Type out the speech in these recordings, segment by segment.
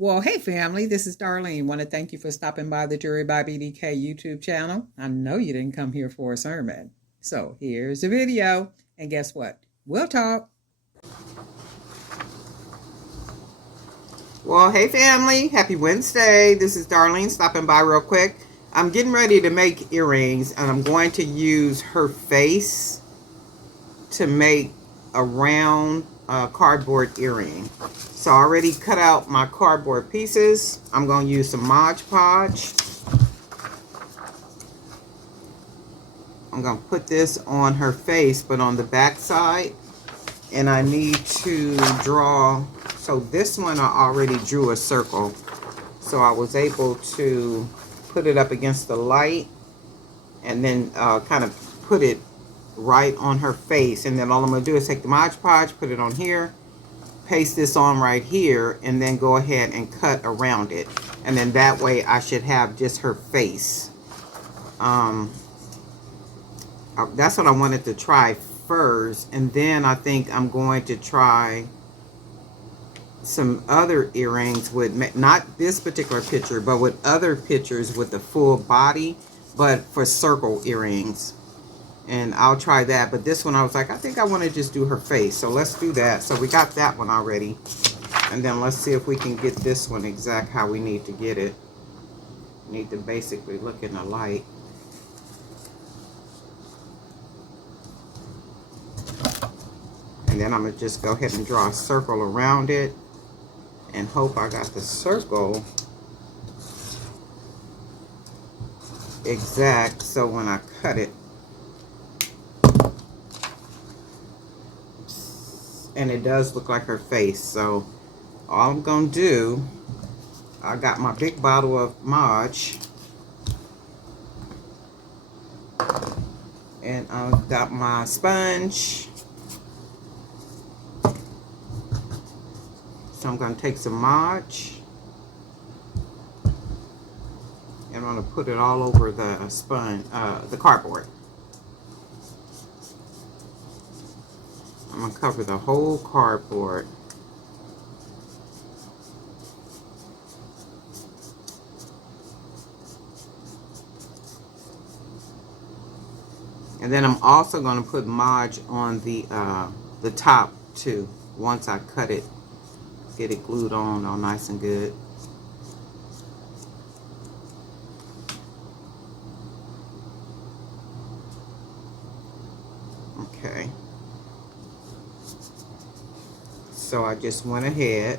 Well, hey family, this is Darlene. Want to thank you for stopping by the Jury by BDK YouTube channel. I know you didn't come here for a sermon. So here's the video. And guess what? We'll talk. Well, hey family, happy Wednesday. This is Darlene stopping by real quick. I'm getting ready to make earrings and I'm going to use her face to make a round cardboard earring. So I already cut out my cardboard pieces. I'm going to use some Mod Podge. I'm going to put this on her face, but on the back side. And I need to draw, so this one I already drew a circle. So I was able to put it up against the light and then kind of put it right on her face. And then all I'm going to do is take the Mod Podge, put it on here, paste this on right here, and then go ahead and cut around it. And then that way I should have just her face. That's what I wanted to try first. And then I think I'm going to try some other earrings with, not this particular picture, but with other pictures with the full body, but for circle earrings. And I'll try that. But this one I was like, I think I want to just do her face. So let's do that. So we got that one already. And then let's see if we can get this one exact how we need to get it. Need to basically look in the light. And then I'm going to just go ahead and draw a circle around it. And hope I got the circle exact. So when I cut it, and it does look like her face. So all I'm gonna do, I got my big bottle of Mod, and I've got my sponge. So I'm gonna take some Mod and I'm gonna put it all over the sponge, the cardboard. I'm going to cover the whole cardboard. And then I'm also going to put Mod on the top too. Once I cut it, get it glued on all nice and good. Okay. So I just went ahead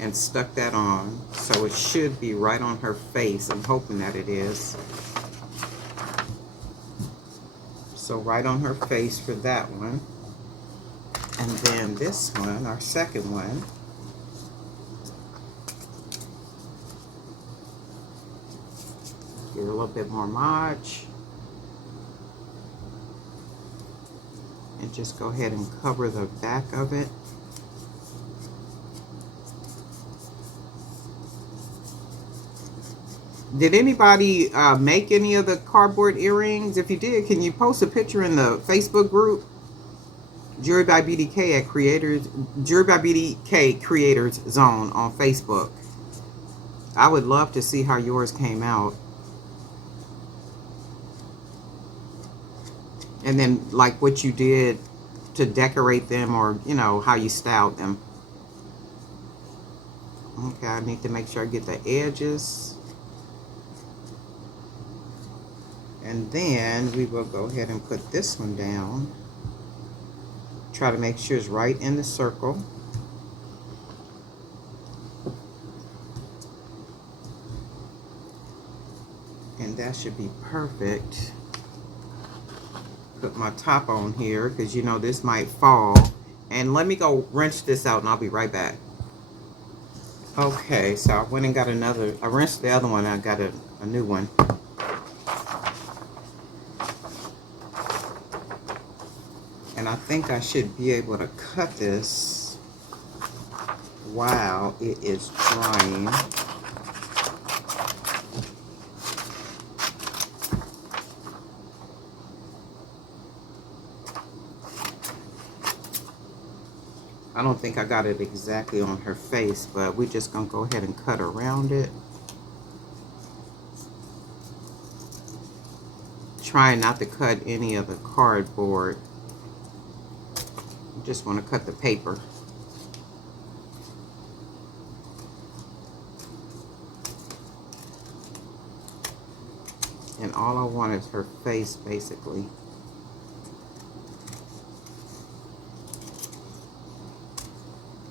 and stuck that on. So it should be right on her face. I'm hoping that it is. So right on her face for that one. And then this one, our second one. Get a little bit more Mod. And just go ahead and cover the back of it. Did anybody make any of the cardboard earrings? If you did, can you post a picture in the Facebook group? Jury by BDK at Creators, Jury by BDK Creators Zone on Facebook. I would love to see how yours came out. And then like what you did to decorate them, or you know, how you styled them. Okay, I need to make sure I get the edges. And then we will go ahead and put this one down. Try to make sure it's right in the circle. And that should be perfect. Put my top on here because you know this might fall. And let me go wrench this out and I'll be right back. Okay, so I went and got another, I wrenched the other one and I got a new one. And I think I should be able to cut this while it is drying. I don't think I got it exactly on her face, but we're just gonna go ahead and cut around it. Trying not to cut any of the cardboard. Just want to cut the paper. And all I want is her face, basically.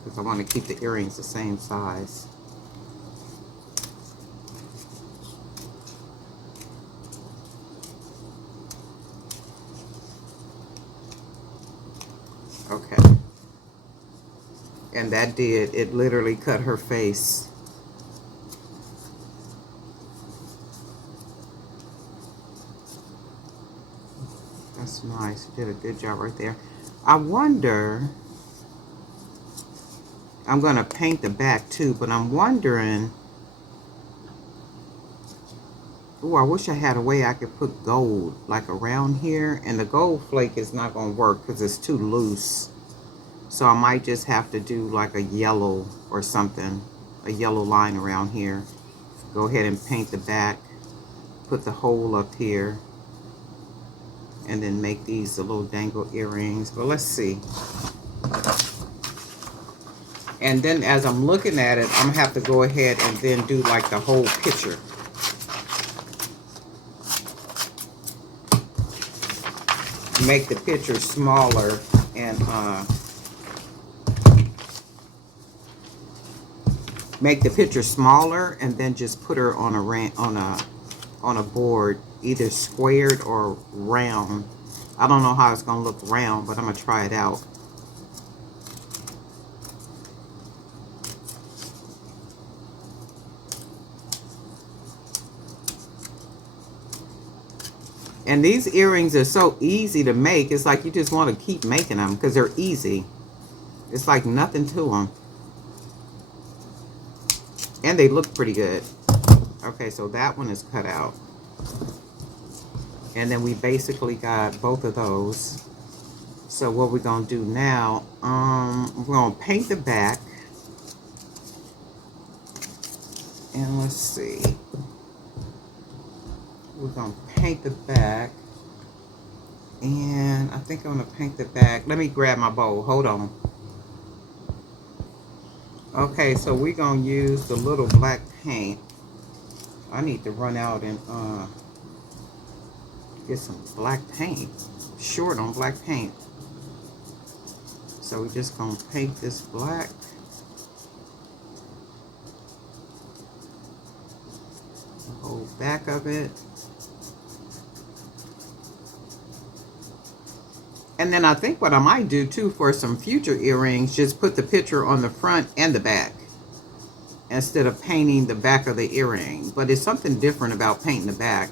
Because I want to keep the earrings the same size. Okay. And that did, it literally cut her face. That's nice. You did a good job right there. I wonder, I'm going to paint the back too, but I'm wondering, oh, I wish I had a way I could put gold like around here, and the gold flake is not going to work because it's too loose. So I might just have to do like a yellow or something, a yellow line around here. Go ahead and paint the back, put the hole up here, and then make these the little dangle earrings. But let's see. And then as I'm looking at it, I'm gonna have to go ahead and then do like the whole picture. Make the picture smaller and make the picture smaller, and then just put her on a board, either squared or round. I don't know how it's gonna look round, but I'm gonna try it out. And these earrings are so easy to make. It's like you just want to keep making them because they're easy. It's like nothing to them. And they look pretty good. Okay, so that one is cut out. And then we basically got both of those. So what we're going to do now, we're going to paint the back. And let's see. We're going to paint the back. And I think I'm going to paint the back. Let me grab my bowl. Hold on. Okay, so we're going to use the little black paint. I need to run out and get some black paint. Short on black paint. So we're just going to paint this black. The whole back of it. And then I think what I might do too for some future earrings, just put the picture on the front and the back instead of painting the back of the earring. But it's something different about painting the back.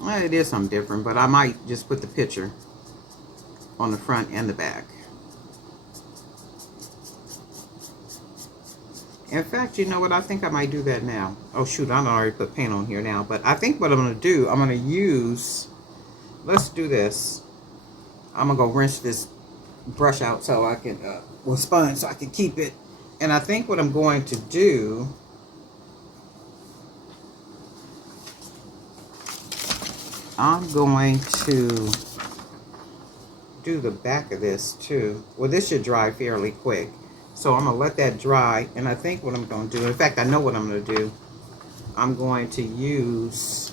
Well, it is something different, but I might just put the picture on the front and the back. In fact, you know what? I think I might do that now. Oh shoot, I already put paint on here now. But I think what I'm going to do, I'm going to use... Let's do this. I'm gonna go rinse this brush out so I can, with sponge, so I can keep it. And I think what I'm going to do, I'm going to do the back of this too. Well, this should dry fairly quick. So I'm gonna let that dry. And I think what I'm gonna do, in fact, I know what I'm gonna do. I'm going to use...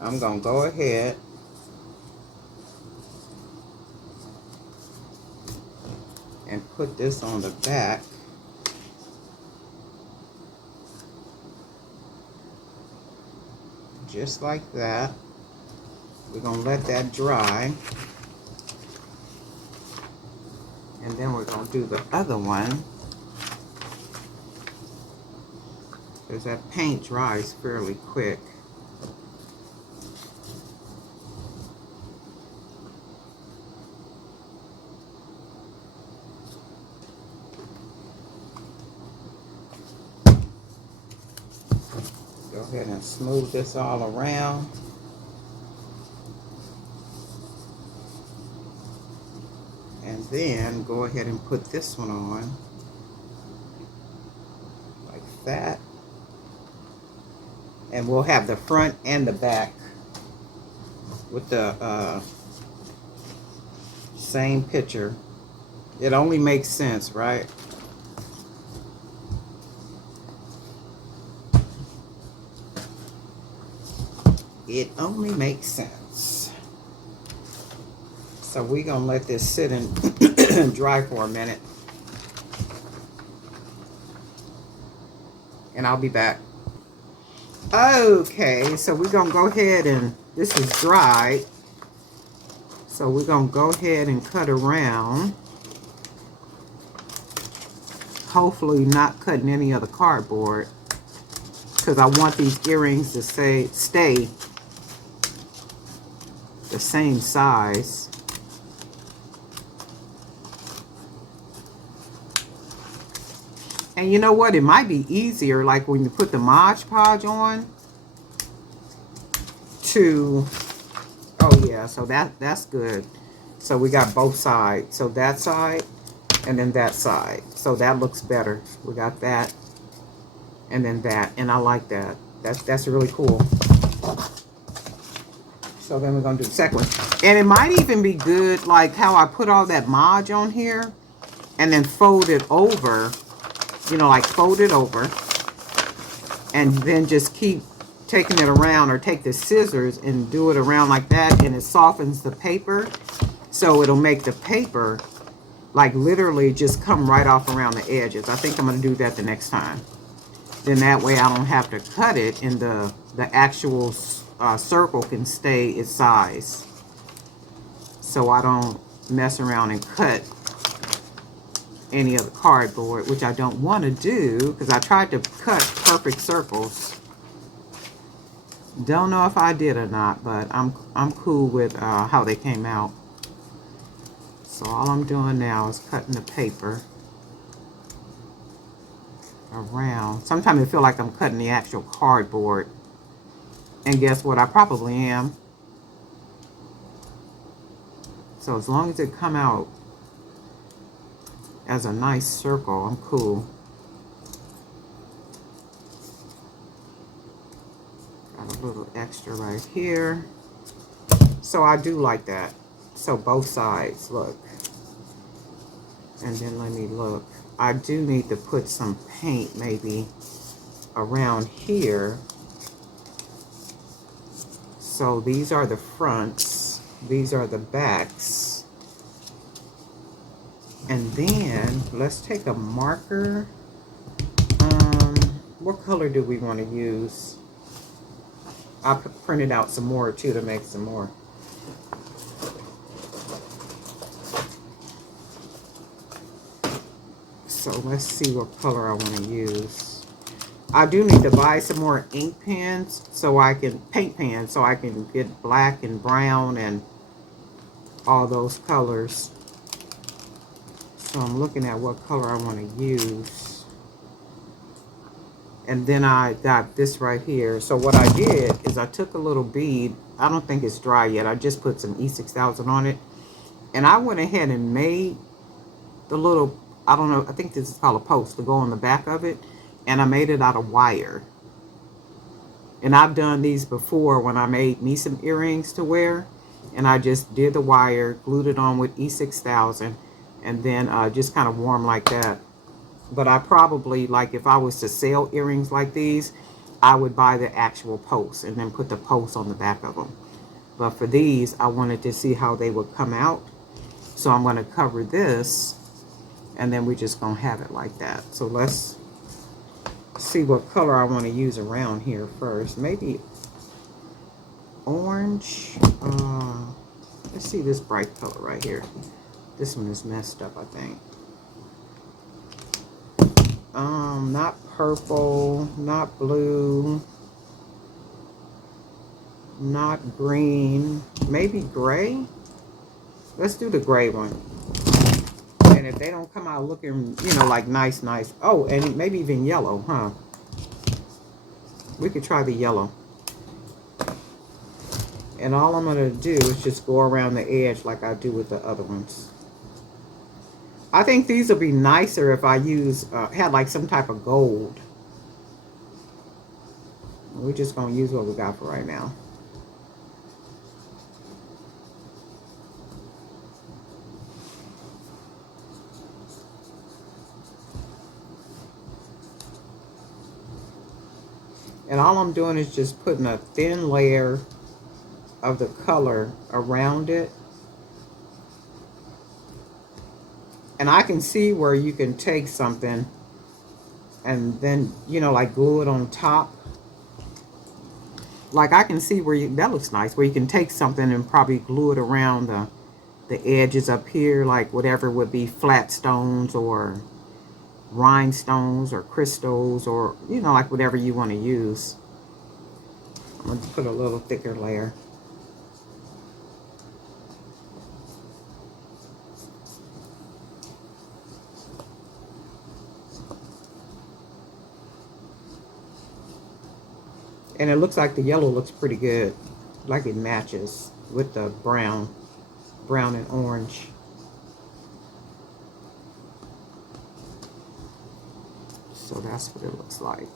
I'm going to go ahead and put this on the back. Just like that. We're going to let that dry. And then we're going to do the other one. Because that paint dries fairly quick. Go ahead and smooth this all around. And then go ahead and put this one on like that. And we'll have the front and the back with the same picture. It only makes sense, right? It only makes sense. So we're gonna let this sit and dry for a minute. And I'll be back. Okay, so we're gonna go ahead and this is dried. So we're gonna go ahead and cut around. Hopefully not cutting any of the cardboard, because I want these earrings to stay the same size. And you know what? It might be easier, like when you put the Mod Podge on, to, oh yeah, so that's good. So we got both sides. So that side and then that side. So that looks better. We got that and then that. And I like that. That's really cool. So then we're going to do the second one. And it might even be good, like how I put all that Mod on here and then fold it over. You know, like fold it over and then just keep taking it around, or take the scissors and do it around like that, and it softens the paper. So it'll make the paper like literally just come right off around the edges. I think I'm going to do that the next time. Then that way I don't have to cut it, and the actual circle can stay its size. So I don't mess around and cut any of the cardboard, which I don't want to do, because I tried to cut perfect circles. Don't know if I did or not, but I'm cool with how they came out. So all I'm doing now is cutting the paper around. Sometimes I feel like I'm cutting the actual cardboard, and guess what? I probably am. So as long as it come out as a nice circle, I'm cool. Got a little extra right here. So I do like that. So both sides, look. And then let me look. I do need to put some paint maybe around here. So these are the fronts. These are the backs. And then let's take a marker. What color do we want to use? I printed out some more too to make some more. So let's see what color I want to use. I do need to buy some more ink pens so I can, paint pens, so I can get black and brown and all those colors. So I'm looking at what color I want to use. And then I got this right here. So what I did is I took a little bead. I don't think it's dry yet. I just put some E6000 on it. And I went ahead and made the little, I don't know, I think this is called a post to go on the back of it. And I made it out of wire. And I've done these before when I made me some earrings to wear. And I just did the wire, glued it on with E6000. And then just kind of warm like that. But I probably, like if I was to sell earrings like these, I would buy the actual post and then put the post on the back of them. But for these, I wanted to see how they would come out. So I'm going to cover this, and then we're just going to have it like that. So let's see what color I want to use around here first. Maybe orange. Let's see this bright color right here. This one is messed up, I think. Not purple, not blue, not green, maybe gray. Let's do the gray one. And if they don't come out looking, you know, like nice. Oh, and maybe even yellow, huh? We could try the yellow. And all I'm going to do is just go around the edge like I do with the other ones. I think these will be nicer if I use, had like some type of gold. We're just going to use what we got for right now. And all I'm doing is just putting a thin layer of the color around it. And I can see where you can take something and then, you know, like glue it on top. Like I can see where you, that looks nice, where you can take something and probably glue it around the edges up here, like whatever would be flat stones or rhinestones or crystals or, you know, like whatever you want to use. I'm going to put a little thicker layer. And it looks like the yellow looks pretty good. Like it matches with the brown and orange. So that's what it looks like.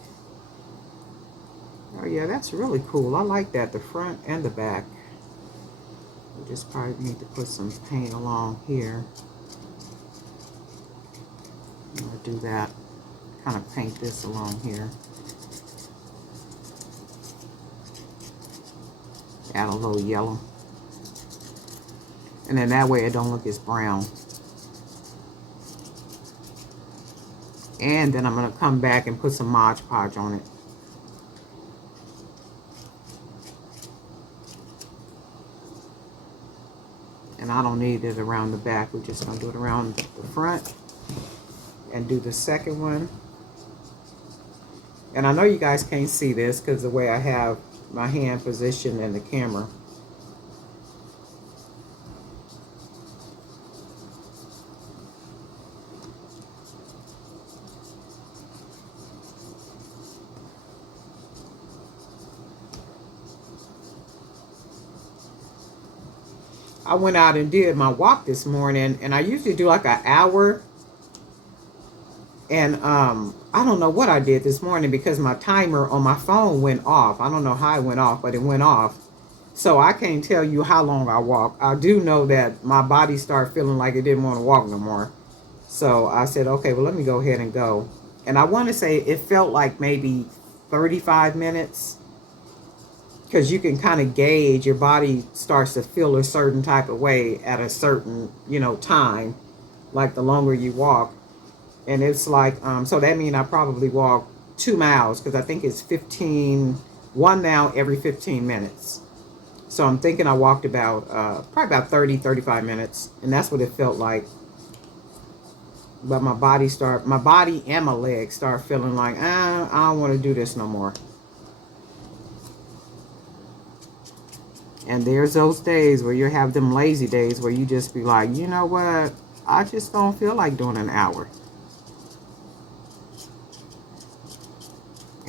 Oh yeah, that's really cool. I like that, the front and the back. We just probably need to put some paint along here. I'm gonna do that. Kind of paint this along here. Add a little yellow. And then that way it don't look as brown. And then I'm going to come back and put some Mod Podge on it. And I don't need it around the back. We're just going to do it around the front. And do the second one. And I know you guys can't see this because the way I have my hand positioned in the camera. I went out and did my walk this morning, and I usually do like an hour. And I don't know what I did this morning because my timer on my phone went off. I don't know how it went off, but it went off. So I can't tell you how long I walked. I do know that my body started feeling like it didn't want to walk no more. So I said, okay, well, let me go ahead and go. And I want to say it felt like maybe 35 minutes. Because you can kind of gauge, your body starts to feel a certain type of way at a certain, you know, time. Like the longer you walk. And it's like, so that means I probably walk 2 miles because I think it's 1 mile every 15 minutes. So I'm thinking I walked about, probably about 35 minutes. And that's what it felt like. But my body and my legs start feeling like, I don't want to do this no more. And there's those days where you have them lazy days where you just be like, you know what? I just don't feel like doing an hour.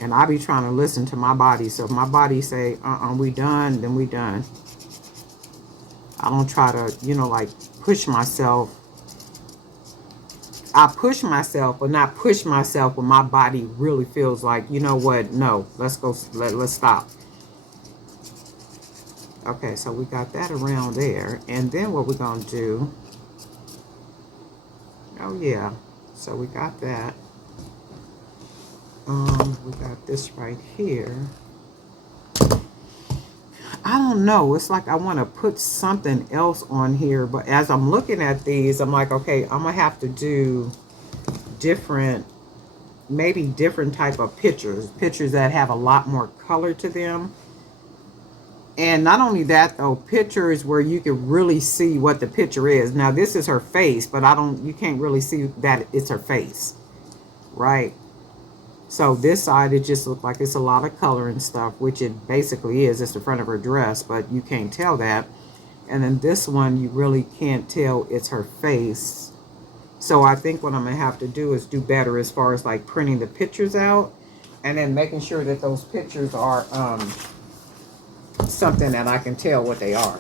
And I be trying to listen to my body. So if my body say, we done, then we done. I don't try to, you know, like push myself. I push myself, but not push myself when my body really feels like, you know what? No, let's go. Let's stop. Okay, so we got that around there. And then what we're going to do. Oh, yeah. So we got that. We got this right here. I don't know. It's like I want to put something else on here. But as I'm looking at these, I'm like, okay, I'm going to have to do different, maybe different type of pictures. Pictures that have a lot more color to them. And not only that, though, pictures where you can really see what the picture is. Now, this is her face, but you can't really see that it's her face. Right? So this side, it just looks like it's a lot of color and stuff, which it basically is. It's the front of her dress, but you can't tell that. And then this one, you really can't tell it's her face. So I think what I'm going to have to do is do better as far as like printing the pictures out. And then making sure that those pictures are something that I can tell what they are.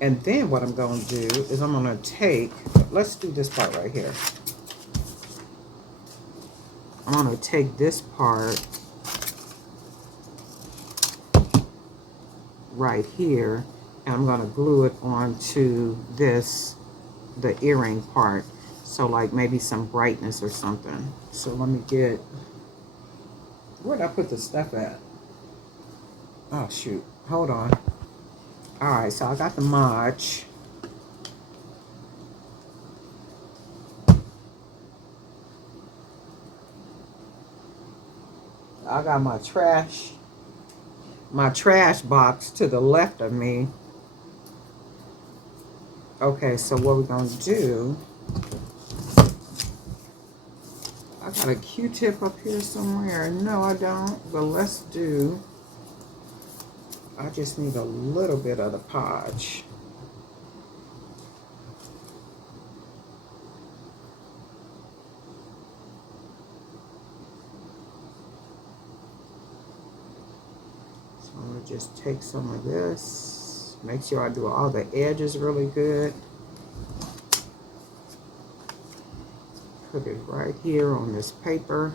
And then what I'm going to do is I'm going to take, let's do this part right here. I'm going to take this part right here, and I'm going to glue it onto this, the earring part. So like maybe some brightness or something. So let me get, where'd I put the stuff at? Oh shoot, hold on. All right, so I got the Mod. I got my trash box to the left of me. Okay, so what we're gonna do, I got a Q-tip up here somewhere. No, I don't, but let's do, I just need a little bit of the podge. So I'm gonna just take some of this, make sure I do all the edges really good. Put it right here on this paper.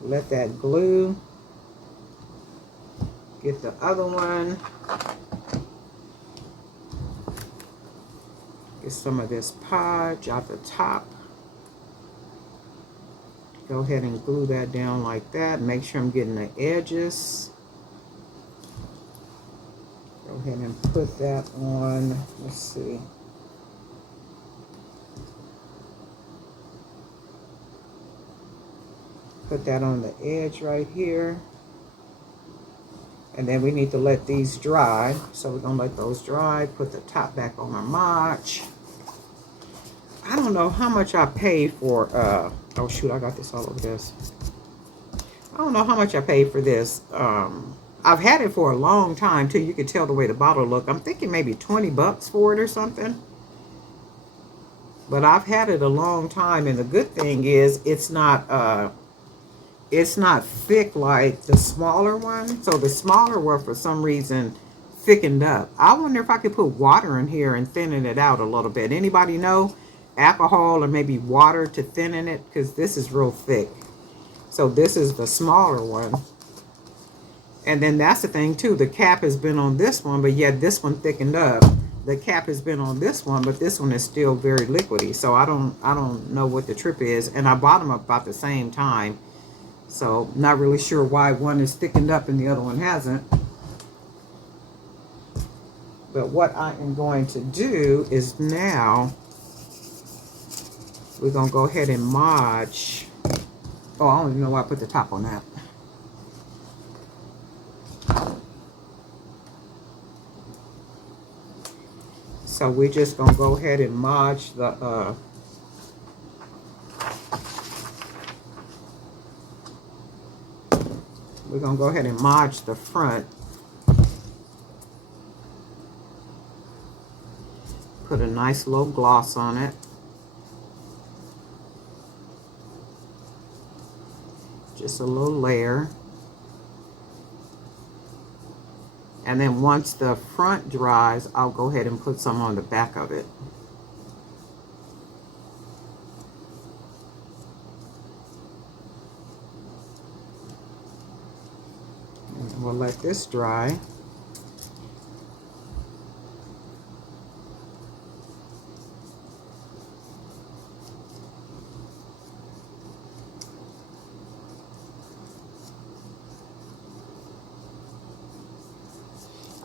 Let that glue. Get the other one. Get some of this podge out the top. Go ahead and glue that down like that. Make sure I'm getting the edges. Go ahead and put that on. Let's see. Put that on the edge right here. And then we need to let these dry. So we're gonna let those dry. Put the top back on our Mod. I don't know how much I paid for, oh shoot, I got this all over this. I don't know how much I paid for this. I've had it for a long time too. You can tell the way the bottle look. I'm thinking maybe 20 bucks for it or something. But I've had it a long time, and the good thing is it's not thick like the smaller one. So the smaller one for some reason thickened up. I wonder if I could put water in here and thinning it out a little bit. Anybody know? Alcohol or maybe water to thinning it, because this is real thick. So this is the smaller one. And then that's the thing too, the cap has been on this one, but yet this one thickened up. The cap has been on this one, but this one is still very liquidy. So I don't know what the trip is. And I bought them about the same time. So not really sure why one is thickened up and the other one hasn't. But what I am going to do is now we're going to go ahead and Mod. Oh, I don't even know why I put the top on that. So we're just going to go ahead and Mod the, we're going to go ahead and Mod the front. Put a nice little gloss on it. Just a little layer. And then once the front dries, I'll go ahead and put some on the back of it. And we'll let this dry.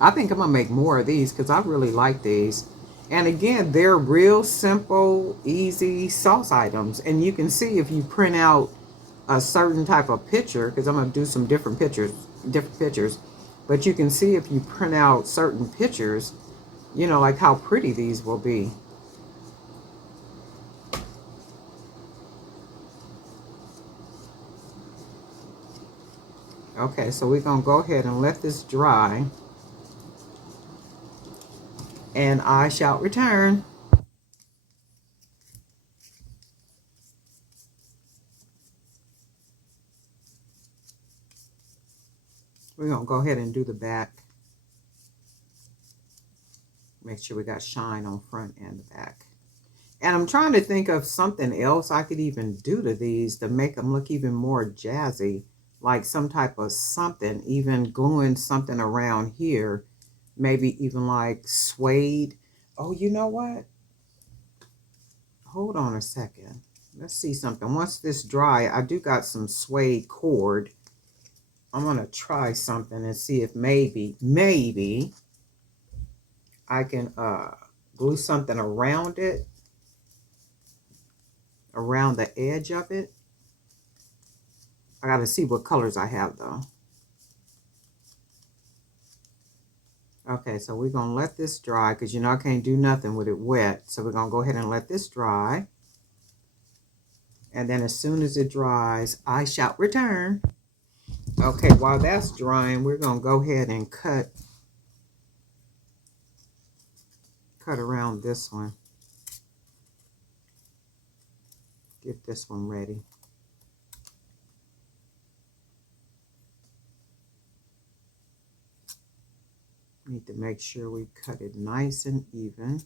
I think I'm gonna make more of these because I really like these. And again, they're real simple, easy sauce items. And you can see if you print out a certain type of picture, because I'm gonna do some different pictures. But you can see if you print out certain pictures, you know, like how pretty these will be. Okay, so we're gonna go ahead and let this dry. And I shall return. We're going to go ahead and do the back. Make sure we got shine on front and the back. And I'm trying to think of something else I could even do to these to make them look even more jazzy. Like some type of something, even gluing something around here. Maybe even like suede. Oh, you know what? Hold on a second. Let's see something. Once this dry, I do got some suede cord. I'm going to try something and see if maybe I can glue something around it, around the edge of it. I got to see what colors I have though. Okay, so we're going to let this dry because you know I can't do nothing with it wet. So we're going to go ahead and let this dry. And then as soon as it dries, I shall return. Okay, while that's drying, we're going to go ahead and cut around this one. Get this one ready. Need to make sure we cut it nice and even.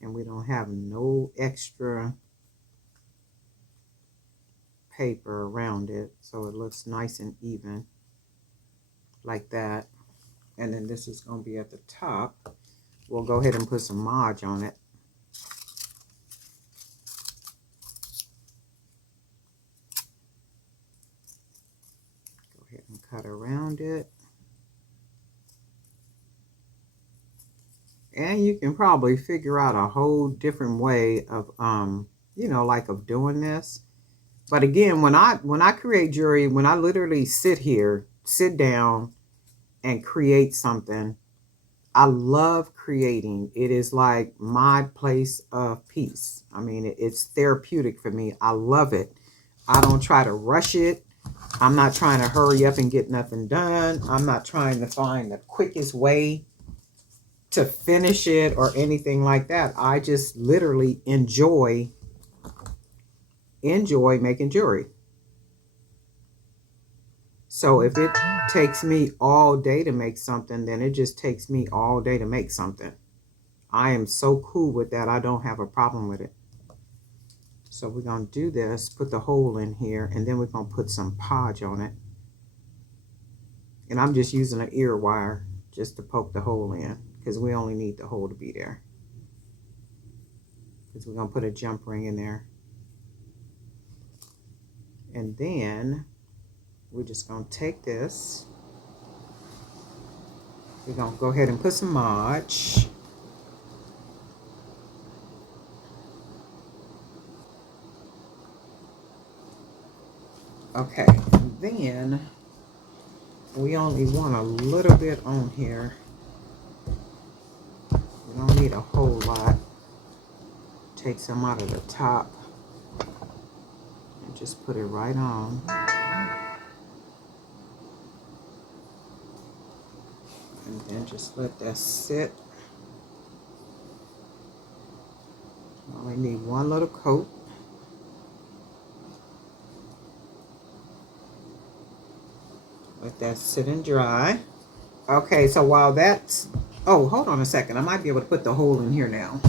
And we don't have no extra paper around it, so it looks nice and even like that. And then this is going to be at the top. We'll go ahead and put some Mod on it. Go ahead and cut around it. And you can probably figure out a whole different way of you know, like of doing this. But again, when I create jewelry, when I literally sit down and create something, I love creating. It is like my place of peace. I mean, it's therapeutic for me. I love it. I don't try to rush it. I'm not trying to hurry up and get nothing done. I'm not trying to find the quickest way to finish it or anything like that. I just literally enjoy making jewelry. So if it takes me all day to make something, then it just takes me all day to make something. I am so cool with that. I don't have a problem with it. So we're going to do this, put the hole in here, and then we're going to put some podge on it. And I'm just using an ear wire just to poke the hole in because we only need the hole to be there. Because we're going to put a jump ring in there. And then we're just going to take this. We're going to go ahead and put some Mod. Okay, and then we only want a little bit on here. We don't need a whole lot. Take some out of the top and just put it right on. And then just let that sit. Only need one little coat. Let that sit and dry. Okay, so while that's... Oh, hold on a second. I might be able to put the hole in here now.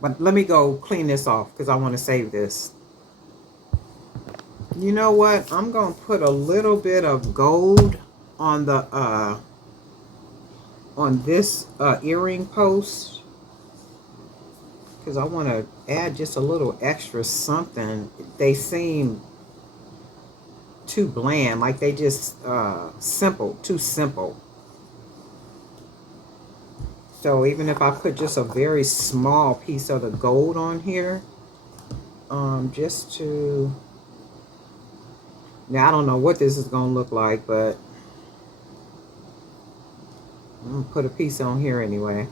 But let me go clean this off because I want to save this. You know what? I'm going to put a little bit of gold on the on this earring post because I want to add just a little extra something. They seem too bland, like they just simple, too simple. So even if I put just a very small piece of the gold on here, just to, now I don't know what this is going to look like, but I'm going to put a piece on here anyway.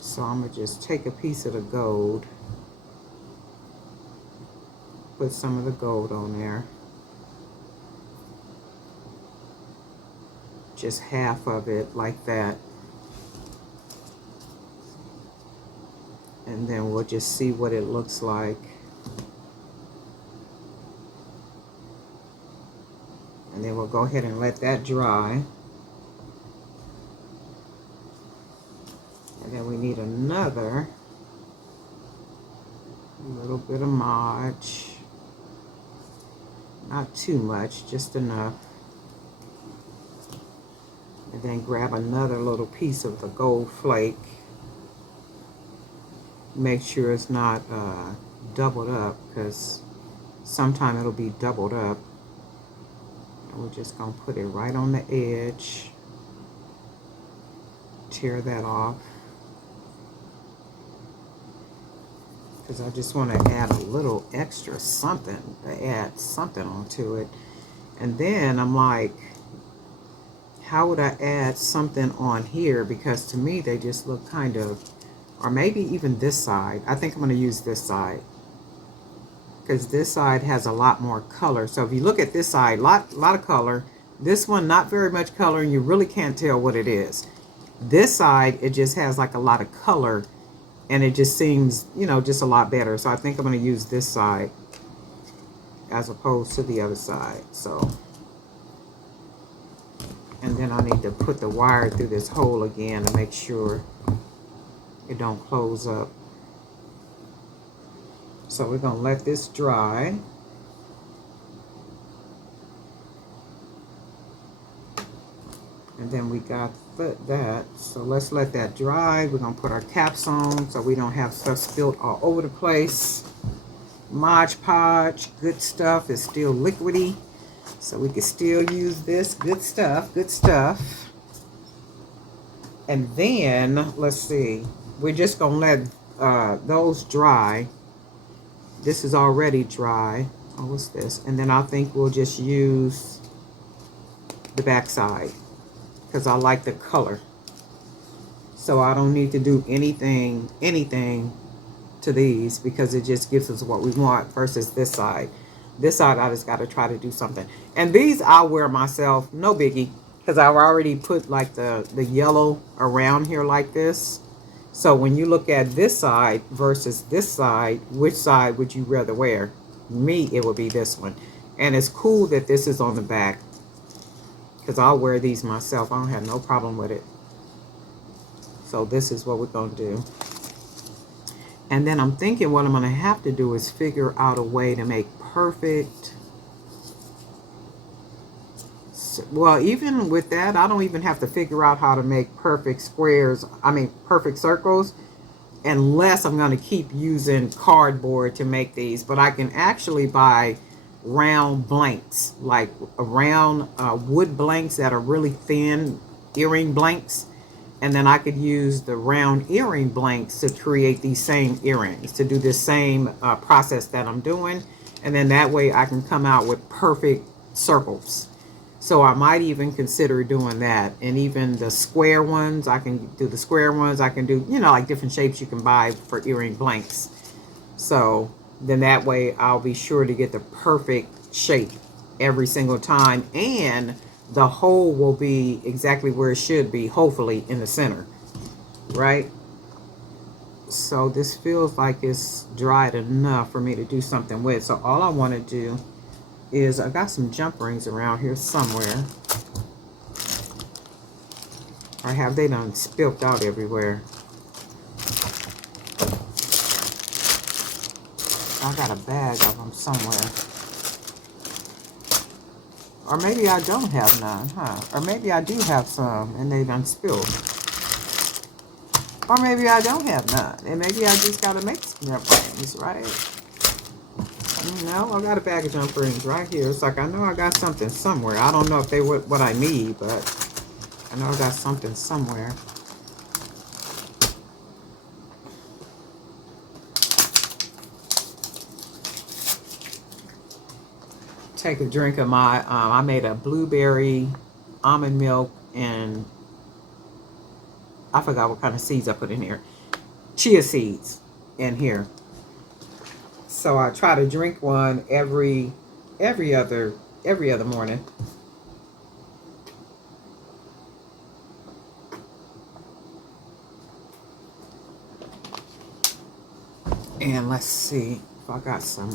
So I'm going to just take a piece of the gold, put some of the gold on there. Just half of it like that. And then we'll just see what it looks like. And then we'll go ahead and let that dry. And then we need another little bit of Mod. Not too much, just enough. And then grab another little piece of the gold flake. Make sure it's not doubled up, because sometime it'll be doubled up. And we're just going to put it right on the edge. Tear that off. Because I just want to add a little extra something, to add something onto it. And then I'm like, how would I add something on here? Because to me, they just look kind of, or maybe even this side. I think I'm going to use this side, because this side has a lot more color. So if you look at this side, lot of color. This one, not very much color, and you really can't tell what it is. This side, it just has like a lot of color, and it just seems, you know, just a lot better. So I think I'm going to use this side as opposed to the other side. So, and then I need to put the wire through this hole again to make sure it don't close up. So we're going to let this dry. And then we got that. So let's let that dry. We're going to put our caps on so we don't have stuff spilled all over the place. Mod Podge, good stuff. It's still liquidy, so we can still use this. Good stuff, good stuff. And then, let's see. We're just going to let those dry. This is already dry. Oh, what's this? And then I think we'll just use the back side, because I like the color. So I don't need to do anything to these, because it just gives us what we want, versus this side. This side, I just got to try to do something. And these I'll wear myself, no biggie, because I've already put like the yellow around here like this. So when you look at this side versus this side, which side would you rather wear? Me, it would be this one. And it's cool that this is on the back, because I'll wear these myself. I don't have no problem with it. So this is what we're going to do. And then I'm thinking what I'm going to have to do is figure out a way to make perfect. Well, even with that, I don't even have to figure out how to make perfect squares. I mean, perfect circles, unless I'm going to keep using cardboard to make these. But I can actually buy round blanks, like round wood blanks that are really thin, earring blanks. And then I could use the round earring blanks to create these same earrings, to do the same process that I'm doing. And then that way I can come out with perfect circles. So I might even consider doing that. And even the square ones, I can do the square ones. I can do, you know, like different shapes you can buy for earring blanks. So then that way I'll be sure to get the perfect shape every single time. And the hole will be exactly where it should be, hopefully in the center, right? So this feels like it's dried enough for me to do something with. So all I want to do is, I got some jump rings around here somewhere. Or have they done spilt out everywhere? I got a bag of them somewhere. Or maybe I don't have none, huh? Or maybe I do have some and they done spilled. Or maybe I don't have none. And maybe I just got to make some jump rings, right? No, I got a bag of jump rings right here. It's like I know I got something somewhere. I don't know if they were what I need, but I know I got something somewhere. Take a drink of my, I made a blueberry, almond milk, and I forgot what kind of seeds I put in here. Chia seeds in here. So I try to drink one every other morning. And let's see if I got some,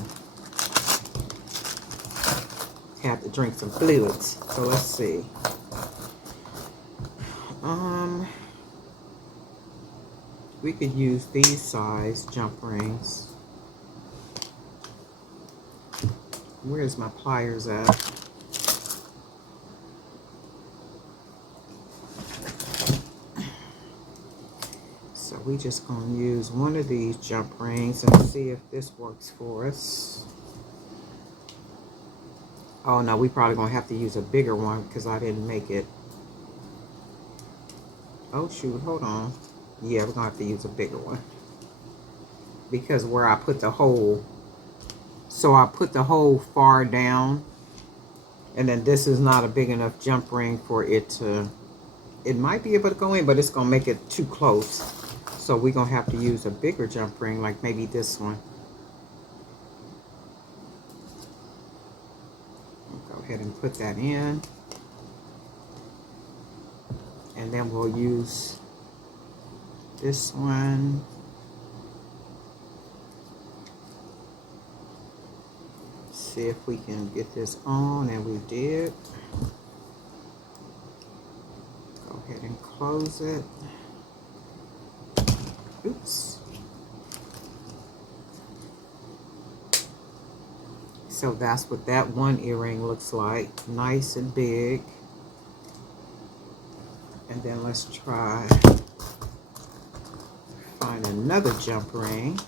have to drink some fluids. So let's see. We could use these size jump rings. Where's my pliers at? So we just gonna use one of these jump rings and see if this works for us. Oh no, we probably gonna have to use a bigger one because I didn't make it. Oh shoot, hold on. Yeah, we're gonna have to use a bigger one. Because where I put the hole, so I put the hole far down, and then this is not a big enough jump ring for it to, it might be able to go in, but it's gonna make it too close. So we're gonna have to use a bigger jump ring, like maybe this one. Go ahead and put that in. And then we'll use this one. See if we can get this on, and we did. Go ahead and close it. Oops. So that's what that one earring looks like. Nice and big. And then let's try find another jump ring.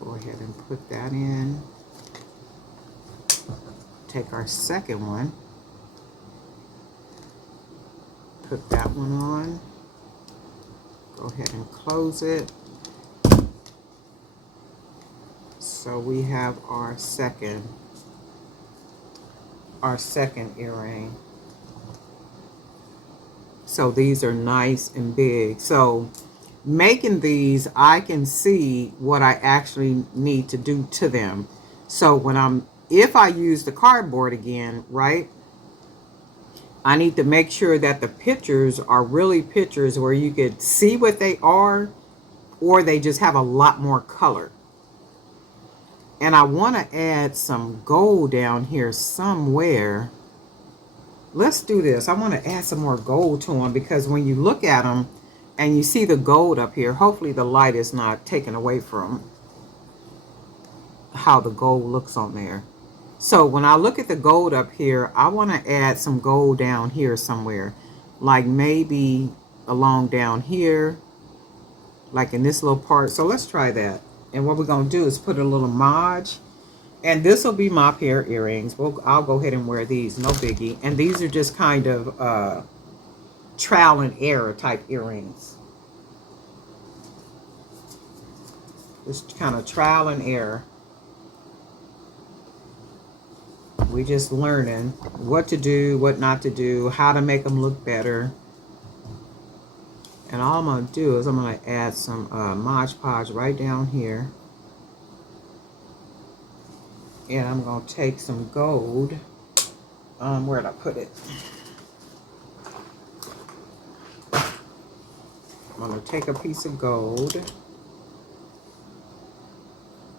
Go ahead and put that in. Take our second one. Put that one on. Go ahead and close it. So we have our second earring. So these are nice and big. So making these, I can see what I actually need to do to them. So when if I use the cardboard again, right, I need to make sure that the pictures are really pictures where you could see what they are, or they just have a lot more color. And I want to add some gold down here somewhere. Let's do this. I want to add some more gold to them, because when you look at them and you see the gold up here, hopefully the light is not taken away from how the gold looks on there. So when I look at the gold up here, I want to add some gold down here somewhere, like maybe along down here, like in this little part. So let's try that. And what we're going to do is put a little Mod. And this will be my pair of earrings. I'll go ahead and wear these, no biggie. And these are just kind of trial and error type earrings. Just kind of trial and error. We just learning what to do, what not to do, how to make them look better. And all I'm going to do is I'm going to add some Mod Podge right down here. And I'm going to take some gold. Where did I put it? I'm going to take a piece of gold.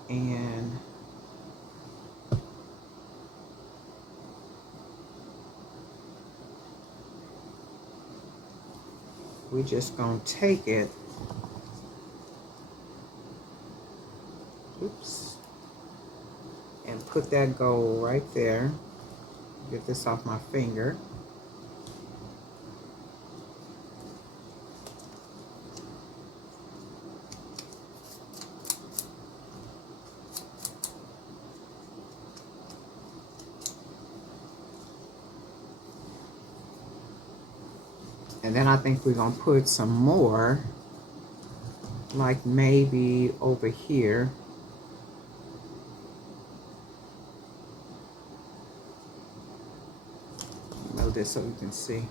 And we're just going to take it. Oops. And put that gold right there. Get this off my finger. And then I think we're going to put some more, like maybe over here. Move this so you can see.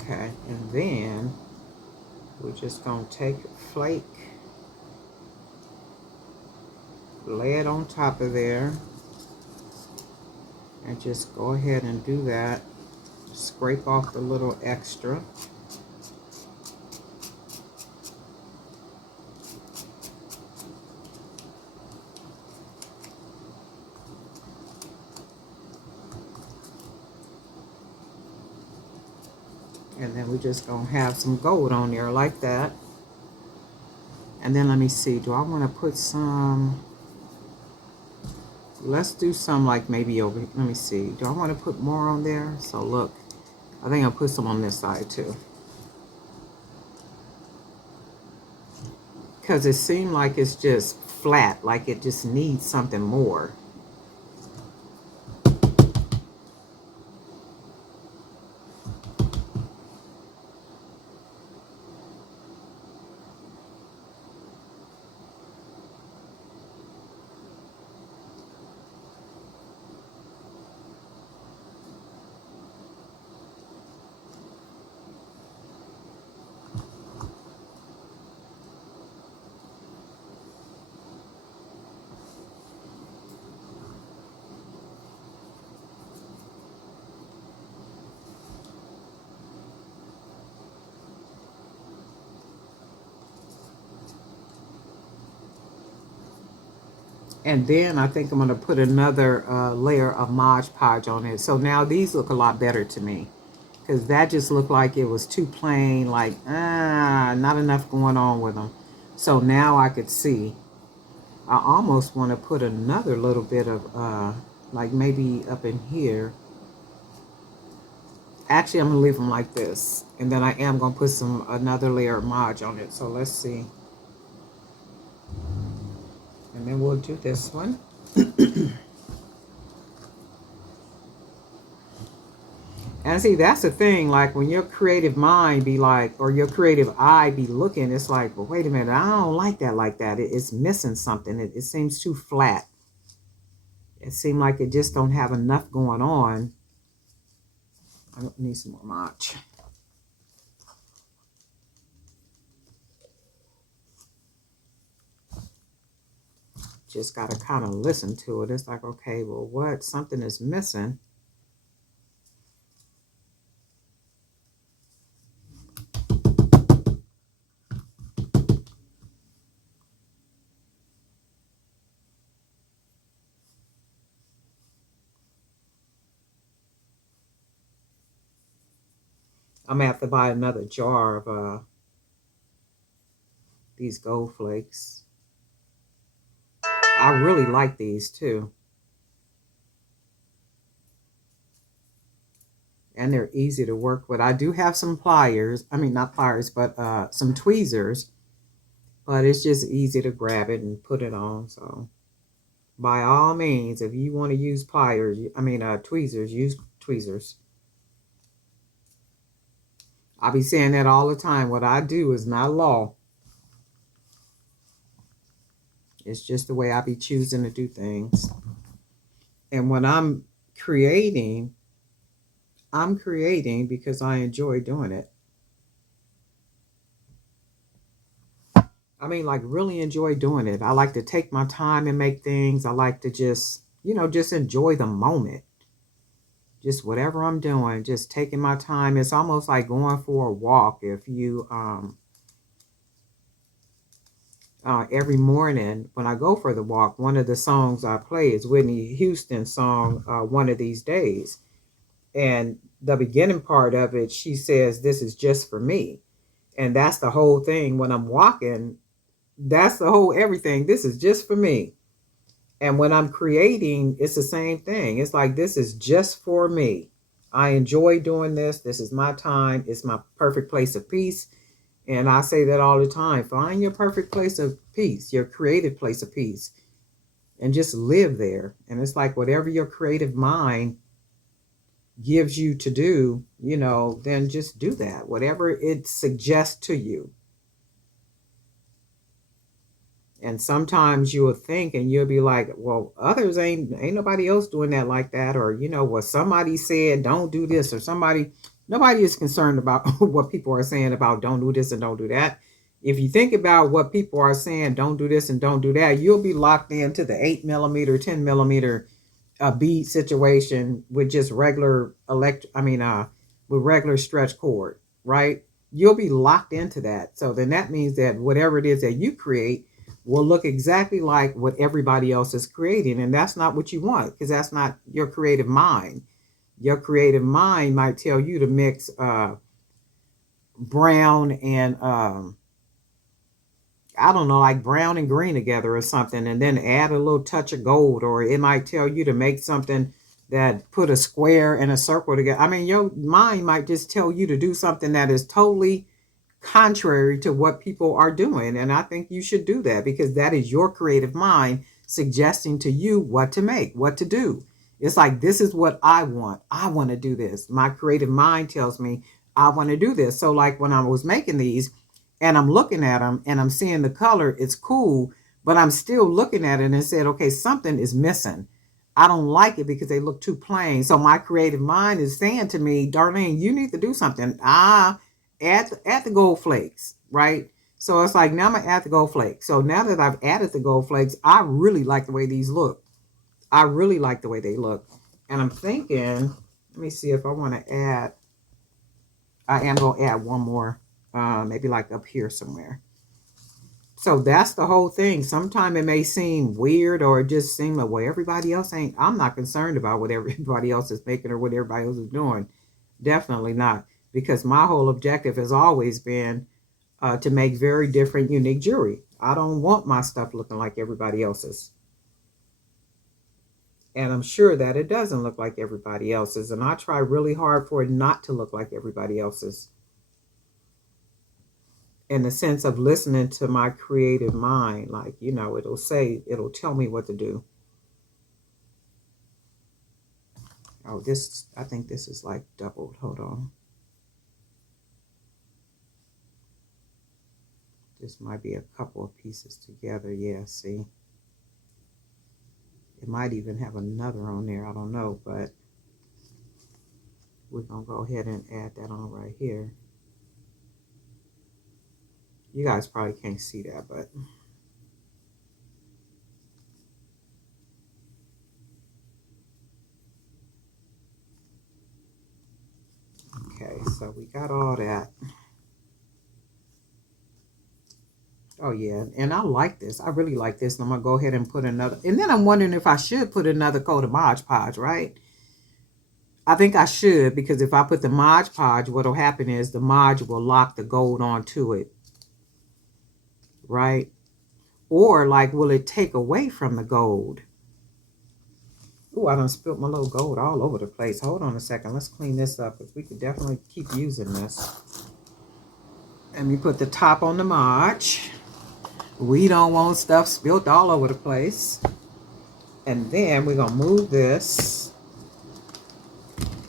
Okay, and then We're just going to take a flake, lay it on top of there, and just go ahead and do that. Scrape off the little extra. And then we're just going to have some gold on there like that. And then let me see, do I want to put some, let's do some like maybe over, let me see, do I want to put more on there? So look, I think I'll put some on this side too. Because it seemed like it's just flat, like it just needs something more. And then I think I'm going to put another layer of Mod Podge on it. So now these look a lot better to me. Because that just looked like it was too plain, like, not enough going on with them. So now I could see. I almost want to put another little bit of, like maybe up in here. Actually, I'm going to leave them like this. And then I am going to put another layer of Mod on it. So let's see. And then we'll do this one. And see, that's the thing, like when your creative mind be like, or your creative eye be looking, it's like, well, wait a minute, I don't like that like that. It's missing something. It seems too flat. It seemed like it just don't have enough going on. I need some more Mod. Just got to kind of listen to it. It's like, okay, well, what? Something is missing. I'm going to have to buy another jar of these gold flakes. I really like these too. And they're easy to work with. I do have some pliers. I mean, not pliers, but some tweezers. But it's just easy to grab it and put it on. So by all means, if you want to use pliers, tweezers, use tweezers. I'll be saying that all the time. What I do is not law. It's just the way I be choosing to do things. And when I'm creating because I enjoy doing it. I mean, like really enjoy doing it. I like to take my time and make things. I like to just, just enjoy the moment. Just whatever I'm doing, just taking my time. It's almost like going for a walk. If you, every morning when I go for the walk, one of the songs I play is Whitney Houston's song, One of These Days. And the beginning part of it, she says, this is just for me. And that's the whole thing when I'm walking. That's the whole everything. This is just for me. And when I'm creating, it's the same thing. It's like, this is just for me. I enjoy doing this. This is my time. It's my perfect place of peace. And I say that all the time. Find your perfect place of peace, your creative place of peace, and just live there. And it's like whatever your creative mind gives you to do, then just do that. Whatever it suggests to you. And sometimes you'll think and you'll be like, well, others ain't nobody else doing that like that. Or, what somebody said, don't do this. Or somebody, Nobody is concerned about what people are saying about don't do this and don't do that. If you think about what people are saying, don't do this and don't do that, you'll be locked into the 8 millimeter, 10 millimeter bead situation with just regular with regular stretch cord, right? You'll be locked into that. So then that means that whatever it is that you create will look exactly like what everybody else is creating. And that's not what you want, because that's not your creative mind. Your creative mind might tell you to mix brown and I don't know, like brown and green together or something, and then add a little touch of gold. Or it might tell you to make something that put a square and a circle together. I mean, your mind might just tell you to do something that is totally contrary to what people are doing. And I think you should do that, because that is your creative mind suggesting to you what to make, what to do. It's like, this is what I want. I want to do this. My creative mind tells me I want to do this. So, like when I was making these, and I'm looking at them and I'm seeing the color, it's cool, but I'm still looking at it and said, okay, something is missing. I don't like it because they look too plain. So my creative mind is saying to me, Darlene, you need to do something. Add the gold flakes, right? So it's like, now I'm gonna add the gold flakes. So now that I've added the gold flakes, I really like the way these look. I really like the way they look. And I'm thinking, let me see if I want to add, I am gonna add one more, maybe like up here somewhere. So that's the whole thing. Sometimes it may seem weird, or it just seem like, well, everybody else ain't, I'm not concerned about what everybody else is making or what everybody else is doing. Definitely not. Because my whole objective has always been to make very different, unique jewelry. I don't want my stuff looking like everybody else's. And I'm sure that it doesn't look like everybody else's. And I try really hard for it not to look like everybody else's, in the sense of listening to my creative mind. Like, it'll tell me what to do. Oh, I think this is like doubled. Hold on. This might be a couple of pieces together. Yeah, see? It might even have another on there. I don't know, but we're going to go ahead and add that on right here. You guys probably can't see that, but okay, so we got all that. Oh yeah, and I like this. I really like this. And I'm gonna go ahead and put another. And then I'm wondering if I should put another coat of Mod Podge, right? I think I should, because if I put the Mod Podge, what'll happen is the Mod will lock the gold onto it, right? Or like, will it take away from the gold? Oh, I done spilled my little gold all over the place. Hold on a second. Let's clean this up, because we could definitely keep using this. Let me put the top on the Mod. We don't want stuff spilled all over the place. And then we're going to move this.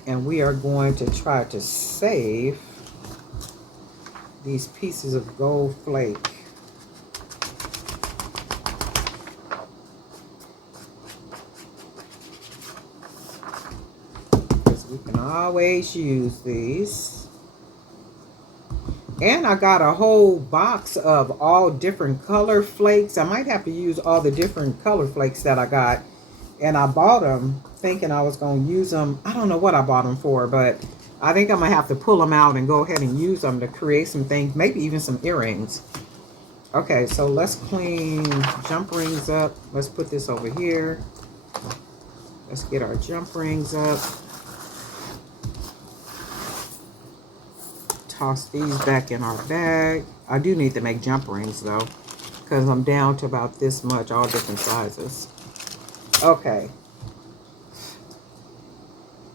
And we are going to try to save these pieces of gold flake. Because we can always use these. And I got a whole box of all different color flakes. I might have to use all the different color flakes that I got. And I bought them thinking I was going to use them. I don't know what I bought them for, but I think I'm going to have to pull them out and go ahead and use them to create some things, maybe even some earrings. Okay, so let's clean jump rings up. Let's put this over here. Let's get our jump rings up. Toss these back in our bag. I do need to make jump rings though, because I'm down to about this much, all different sizes. Okay.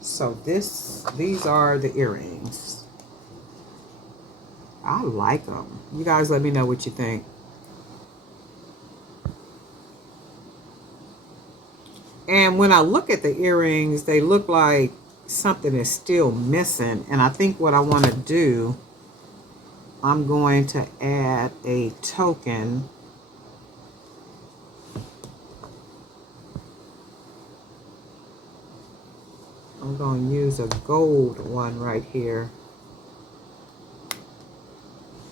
So these are the earrings. I like them. You guys let me know what you think. And when I look at the earrings, they look like something is still missing. And I think what I want to do, I'm going to add a token. I'm I'm going to use a gold one right here.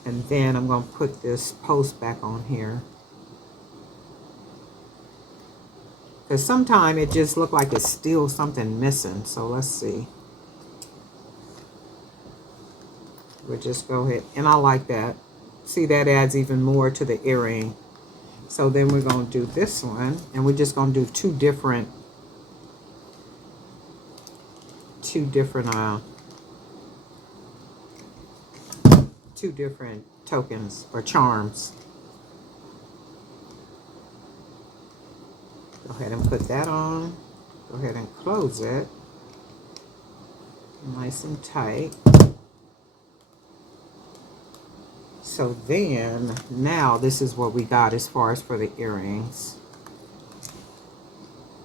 And then I'm going to put this post back on here. Because sometimes it just looks like it's still something missing. So let's see. We'll just go ahead. And I like that. See, that adds even more to the earring. So then we're going to do this one. And we're just going to do two different tokens or charms. Go ahead and put that on. Go ahead and close it. Nice and tight. So then, now this is what we got as far as for the earrings.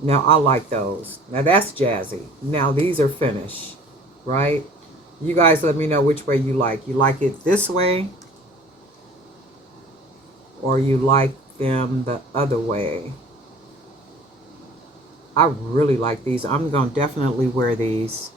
Now, I like those. Now, that's jazzy. Now, these are finished, right? You guys let me know which way you like. You like it this way? Or you like them the other way? I really like these. I'm going to definitely wear these.